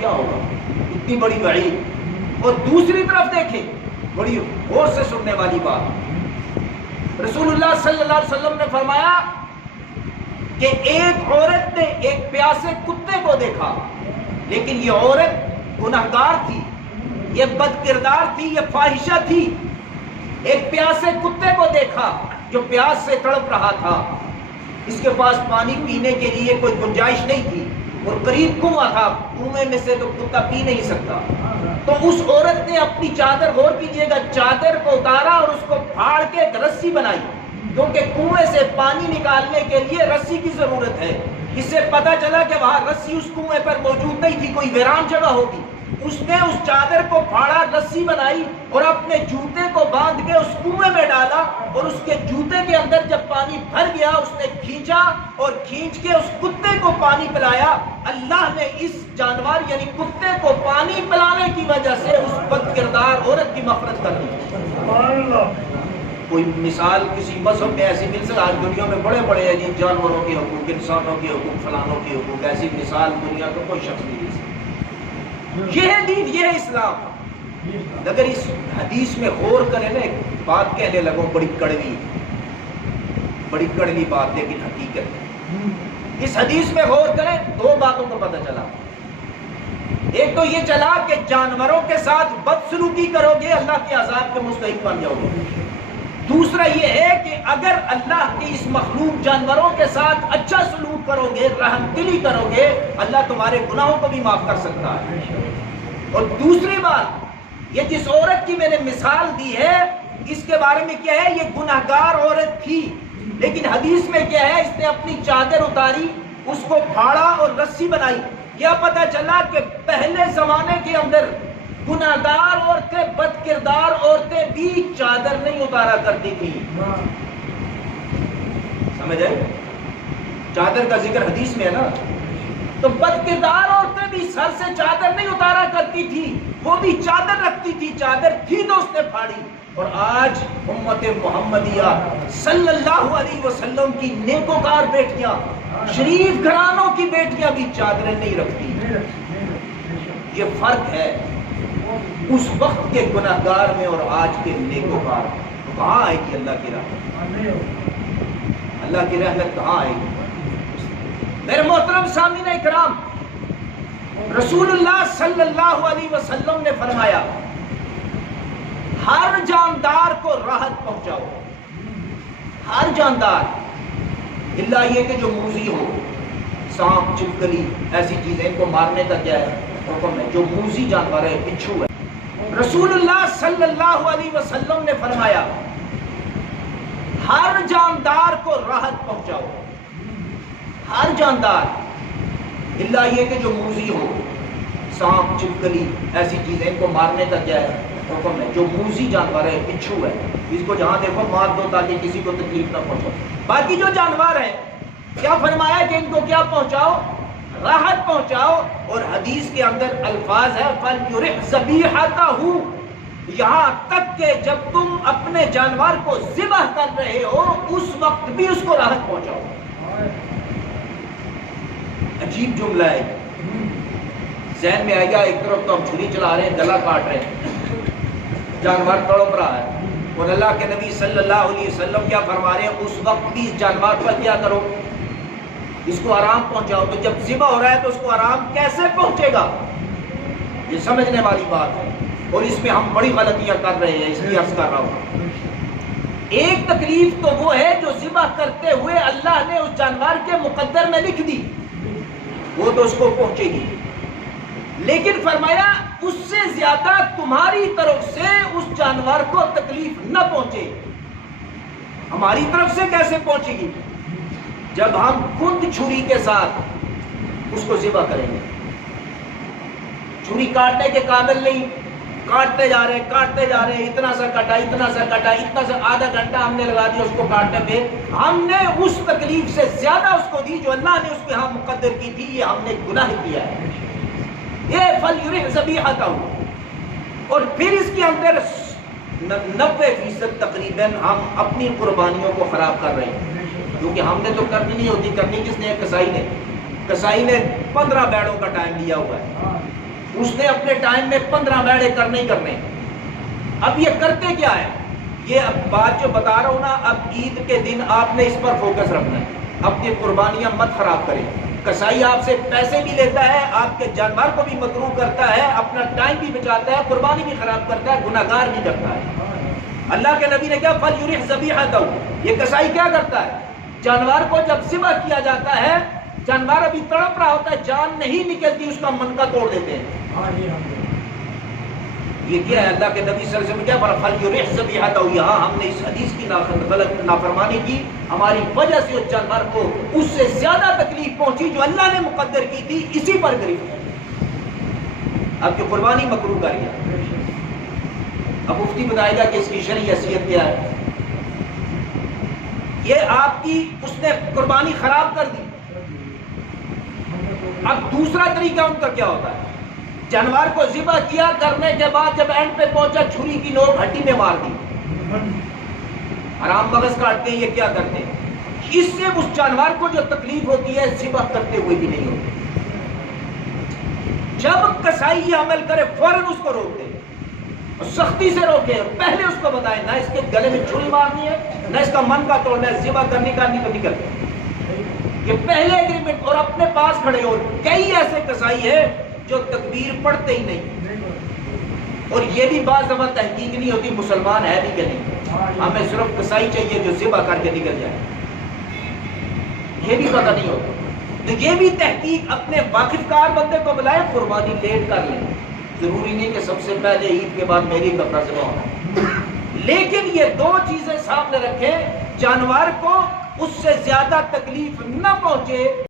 کیا ہوگا؟ اتنی بڑی وعید۔ اور دوسری طرف دیکھیں بڑی غور سے سننے والی بات، رسول اللہ صلی اللہ علیہ وسلم نے فرمایا کہ ایک عورت نے ایک پیاسے کتے کو دیکھا، لیکن یہ عورت گنہگار تھی، یہ بد کردار تھی، یہ فاحشہ تھی۔ ایک پیاسے کتے کو دیکھا جو پیاس سے تڑپ رہا تھا، اس کے پاس پانی پینے کے لیے کوئی گنجائش نہیں تھی اور قریب کنواں تھا، کنویں میں سے تو کتا پی نہیں سکتا۔ تو اس عورت نے اپنی چادر، غور کیجئے گا، چادر کو اتارا اور اس کو پھاڑ کے ایک رسی بنائی، کیونکہ کنویں سے پانی نکالنے کے لیے رسی کی ضرورت ہے۔ اس سے پتہ چلا کہ وہاں رسی اس کنویں پر موجود نہیں تھی، کوئی ویران جگہ ہوگی۔ اس نے اس چادر کو پھاڑا، رسی بنائی اور اپنے جوتے کو باندھ کے اس کنویں میں ڈالا، اور اس کے جوتے کے اندر جب پانی بھر گیا اس نے کھینچا اور کھینچ کے اس کتے کو پانی پلایا۔ اللہ نے اس جانور یعنی کتے کو پانی پلانے کی وجہ سے اس بد کردار عورت کی مغفرت کر دی۔ کوئی مثال کسی مذہب میں ایسی مل سکتی؟ آج دنیا میں بڑے بڑے عجیب جانوروں کے حقوق، انسانوں کے حقوق، فلانوں کے حقوق، ایسی مثال دنیا کا کوئی شخص نہیں دے سکتا۔ یہ ہے دین، یہ ہے اسلام۔ اگر اس حدیث میں غور کریں نا، ایک بات کہنے لگوں بڑی کڑوی بات، لیکن حقیقت۔ اس حدیث میں غور کریں، دو باتوں کو پتہ چلا۔ ایک تو یہ چلا کہ جانوروں کے ساتھ بدسلوکی کرو گے اللہ کے عذاب کے مستحق بن جاؤ گے۔ دوسرا یہ ہے کہ اگر اللہ کی اس مخلوق جانوروں کے ساتھ اچھا سلوک کرو گے، رحم دلی کرو گے، اللہ تمہارے گناہوں کو بھی معاف کر سکتا ہے۔ اور دوسری بات، یہ جس عورت کی میں نے مثال دی ہے، اس کے بارے میں کیا ہے؟ یہ گناہگار عورت تھی، لیکن حدیث میں کیا ہے؟ اس نے اپنی چادر اتاری، اس کو پھاڑا اور رسی بنائی۔ کیا پتہ چلا کہ پہلے زمانے کے اندر گناہگار عورتیں، بد کردار عورتیں بھی چادر نہیں اتارا کرتی تھی۔ سمجھ آئے؟ چادر کا ذکر حدیث میں ہے نا، تو بد کردار عورتیں بھی سر سے چادر نہیں اتارا کرتی تھی، وہ بھی چادر رکھتی تھی، چادر تھی تو اس نے پھاڑی۔ اور آج امت محمدیہ صلی اللہ علیہ وسلم کی نیکوکار بیٹیاں، شریف گھرانوں کی بیٹیاں بھی چادریں نہیں رکھتی۔ یہ فرق ہے اس وقت کے گناہگار میں اور آج کے نیکوکار میں۔ تو کہاں آئے گی اللہ کی رحمت؟ اللہ کی رحمت کہاں آئے گی؟ میرے محترم سامعین اکرام، رسول اللہ صلی اللہ علیہ وسلم نے فرمایا ہر جاندار کو راحت پہنچاؤ، ہر جاندار، الا یہ کہ جو موذی ہو، سانپ، چھپکلی، ایسی چیزیں، ان کو مارنے کا کیا ہے؟ حکم ہے۔ جو موذی جانور ہے، بچھو ہے، رسول اللہ صلی اللہ علیہ وسلم نے فرمایا ہر جاندار کو راحت پہنچاؤ، ہر جاندار، الا یہ کہ جو موذی ہو، سانپ، چھپکلی، ایسی چیزیں، ان کو مارنے کا کیا ہے؟ حکم ہے۔ جو موذی جانور ہے، بچھو ہے، اس کو جہاں دیکھو مار دو تاکہ کسی کو تکلیف نہ پہنچے۔ باقی جو جانور ہیں، کیا فرمایا کہ ان کو کیا پہنچاؤ؟ راحت پہنچاؤ۔ اور حدیث کے اندر الفاظ ہے فَلْيُرِحْ ذَبِيحَتَهُ، یہاں تک کہ جب تم اپنے جانور کو ذبح کر رہے ہو اس وقت بھی اس کو راحت پہنچاؤ۔ عجیب جملہ ہے، ذہن میں آئے گا ایک طرف تو ہم چھری چلا رہے ہیں، گلا کاٹ رہے ہیں، جانور تڑپ رہا ہے، اور اللہ کے نبی صلی اللہ علیہ وسلم کیا فرما رہے ہیں؟ اس وقت بھی اس جانور پر کیا کرو؟ اس کو آرام پہنچاؤ۔ تو جب ذبح ہو رہا ہے تو اس کو آرام کیسے پہنچے گا؟ یہ سمجھنے والی بات ہے، اور اس میں ہم بڑی غلطیاں کر رہے ہیں، اس لیے عرض کر رہا ہوں۔ ایک تکلیف تو وہ ہے جو ذبح کرتے ہوئے اللہ نے اس جانور کے مقدر میں لکھ دی، وہ تو اس کو پہنچے گی، لیکن فرمایا اس سے زیادہ تمہاری طرف سے اس جانور کو تکلیف نہ پہنچے۔ ہماری طرف سے کیسے پہنچے گی؟ جب ہم کند چھری کے ساتھ اس کو ذبح کریں گے، چھری کاٹنے کے قابل نہیں، کاٹتے جا رہے ہیں، اتنا سا کٹا، اتنا سا آدھا گھنٹہ ہم نے لگا دیا اس کو کاٹنے پہ، ہم نے اس تکلیف سے زیادہ اس کو دی جو اللہ نے اس کے ہاں مقدر کی تھی، یہ ہم نے گناہ کیا ہے۔ یہ فَلْيُرِحْ ذَبِيحَتَهُ، اور پھر اس کے اندر 90% تقریباً ہم اپنی قربانیوں کو خراب کر رہے ہیں، کیونکہ ہم نے تو کرنی نہیں ہوتی، کرنی کس نے؟ کسائی نے 15 بیڑوں کا ٹائم لیا ہوا ہے، اس نے اپنے ٹائم میں 15 بیڑے کرنے ہی کرنے. اب یہ کرتے کیا ہے؟ یہ اب بات جو بتا رہا ہوں نا، اب عید کے دن آپ نے اس پر فوکس رکھنا ہے. اپنی قربانیاں مت خراب کریں. کسائی آپ سے پیسے بھی لیتا ہے، آپ کے جانور کو بھی مکروہ کرتا ہے، اپنا ٹائم بھی بچاتا ہے، قربانی بھی خراب کرتا ہے، گناہ گار بھی کرتا ہے. اللہ کے نبی نے کیا فَلْيُرِحْ ذَبِيحَتَهُ، یہ کسائی کیا کرتا ہے؟ جانور کو جب ذبح کیا جاتا ہے، جانور ابھی تڑپ رہا ہوتا ہے، جان نہیں نکلتی، اس کا منکا توڑ دیتے ہیں. یہ کیا ہے؟ اللہ کے نبی صلی اللہ علیہ وسلم کیا فَلْيُرِحْ ذَبِيحَتَهُ. یہاں ہم نے اس حدیث کی غلط نافرمانی کی، ہماری وجہ سے اس جانور کو اس سے زیادہ تکلیف پہنچی جو اللہ نے مقدر کی تھی، اسی پر گرفت. اب جو قربانی مکروہ کر گیا، اب مفتی بتائے گا کہ اس کی شرعی حیثیت کیا ہے. یہ آپ کی اس نے قربانی خراب کر دی. اب دوسرا طریقہ ان کا کیا ہوتا ہے؟ جانور کو ذبح کیا، کرنے کے بعد جب اینڈ پہ پہنچا، چھری کی نوک ہڈی میں مار دی، حرام مغز کاٹتے ہیں. یہ کیا کرتے ہیں؟ اس سے اس جانور کو جو تکلیف ہوتی ہے ذبح کرتے ہوئے بھی نہیں ہوتی. جب کسائی یہ عمل کرے فوراً اس کو روک دے، سختی سے روکے، پہلے اس کو بتائیں نہ اس کے گلے میں چھری مارنی ہے، نہ اس کا من کا توڑنا ہے، ذبح کرنے کا نہیں تو نکل. یہ پہلے ایگریمنٹ. اور اپنے پاس کھڑے ہو. کئی ایسے کسائی ہیں جو تکبیر پڑھتے ہی نہیں، اور یہ بھی بعض دفعہ تحقیق نہیں ہوتی مسلمان ہے بھی کہ نہیں. ہمیں صرف کسائی چاہیے جو ذبح کر کے نکل جائے، یہ بھی پتہ نہیں ہوتا. تو یہ بھی تحقیق، اپنے واقف کار بندے کو بلائے، قربانی لیٹ کر لیں. ضروری نہیں کہ سب سے پہلے عید کے بعد میری کپڑا ذبح ہونا، لیکن یہ دو چیزیں سامنے رکھیں، جانور کو اس سے زیادہ تکلیف نہ پہنچے.